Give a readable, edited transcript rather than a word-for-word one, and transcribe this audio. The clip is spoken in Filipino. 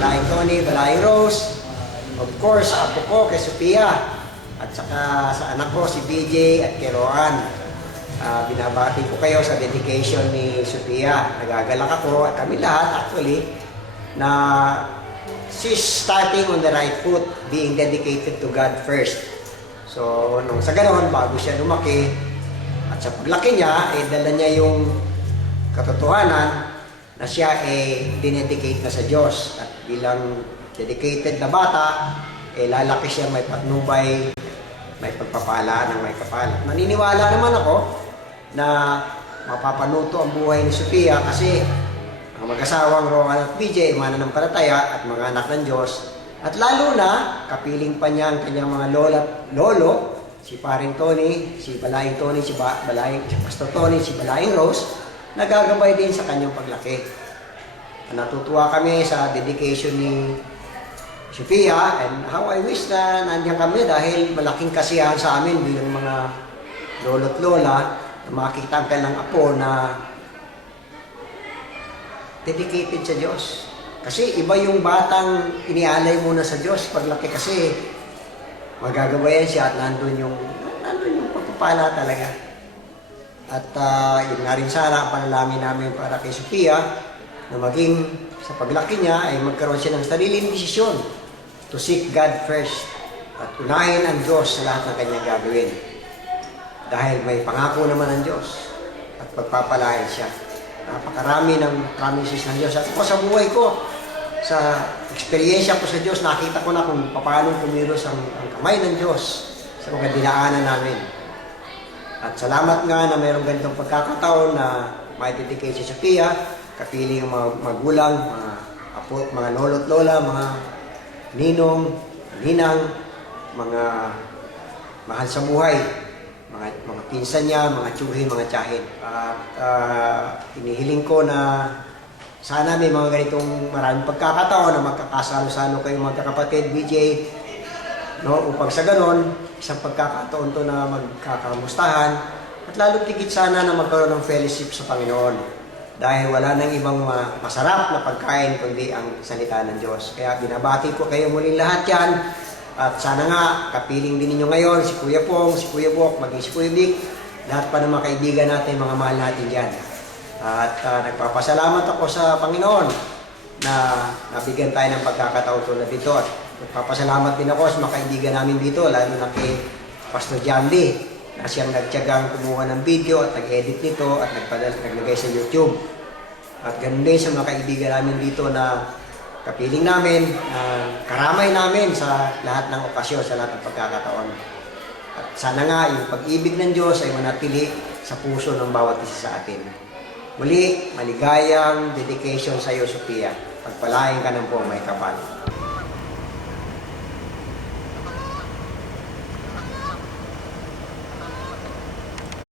Balaing Tony, Balaing Rose, of course, apo ko kay Sophia, at saka sa anak ko si BJ at kay Roan. Binabati ko kayo sa dedication ni Sophia. Nagagalak ako at kami lahat actually na she's starting on the right foot, being dedicated to God first. So, nung sa ganoon, bago siya lumaki, at sa paglaki niya, dala niya yung katotohanan na siya dinedicate na sa Diyos. At bilang dedicated na bata, lalaki siya may patnubay, may pagpapala ng may kapala. Naniniwala naman ako na mapapanuto ang buhay ni Sophia kasi ang mag-asawang Roan at BJ, mananampalataya at mga anak ng Diyos. At lalo na, kapiling pa niya ang kanyang mga lola at lolo, si Paring Tony, si Balaing Tony, si Pastor Tony, si Balaing Rose, nagagabay din sa kanyang paglaki. Natutuwa kami sa dedication ni Sophia, and how I wish na nandiyan kami dahil malaking kasiyahan sa amin bilang mga lolo't lola na makita ang kanilang apo na dedicated sa Diyos. Kasi iba yung batang inialay muna sa Diyos paglaki kasi magagabayan siya at nandun yung pagpapala talaga. At yun nga rin sana ang panalangin namin para kay Sophia na maging sa paglaki niya ay magkaroon siya ng sariling desisyon to seek God first at unahin ang Diyos sa lahat ng kanyang gagawin. Dahil may pangako naman ang Diyos at pagpapalain siya. Napakarami ng promises ng Diyos. At ako sa buhay ko, sa eksperyensya ko sa Diyos, nakita ko na kung paano kumilos ang kamay ng Diyos sa mga dinaanan namin. At salamat nga na mayroong ganitong pagkakataon na may dedicate si Sophia, kapiling ang mga magulang, mga apo, mga lolo't lola, mga ninong, ninang, mga mahal sa buhay, mga pinsan niya, mga tsuhin, mga tiyahin. At inihiling ko na sana may mga ganitong maraming pagkakataon na magkakasalo-salo kayong magkakapatid, BJ, no? Upang sa ganon, isang pagkakataon to na magkakamustahan at lalo tigit sana na magkaroon ng fellowship sa Panginoon. Dahil wala nang ibang masarap na pagkain kundi ang salita ng Diyos. Kaya binabati ko kayo muling lahat yan. At sana nga, kapiling din ninyo ngayon, si Kuya Pong, si Kuya Bok, maging si Kuya Vic, lahat pa ng mga kaibigan natin, mga mahal natin dyan. At nagpapasalamat ako sa Panginoon na nabigyan tayo ng pagkakataon tulad dito. At nagpapasalamat din ako sa mga kaibigan namin dito, lalo na kay Pastor Jandy, na siyang nagtiyagang kumuha ng video at nag-edit nito at naglagay sa YouTube. At ganun din sa mga kaibigan namin dito na kapiling namin, karamay namin sa lahat ng okasyon, sa lahat ng pagkakataon. At sana nga yung pag-ibig ng Diyos ay manatili sa puso ng bawat isa sa atin. Muli, maligayang dedication sa iyo, Sophia. Pagpalain ka ng buong may kapal.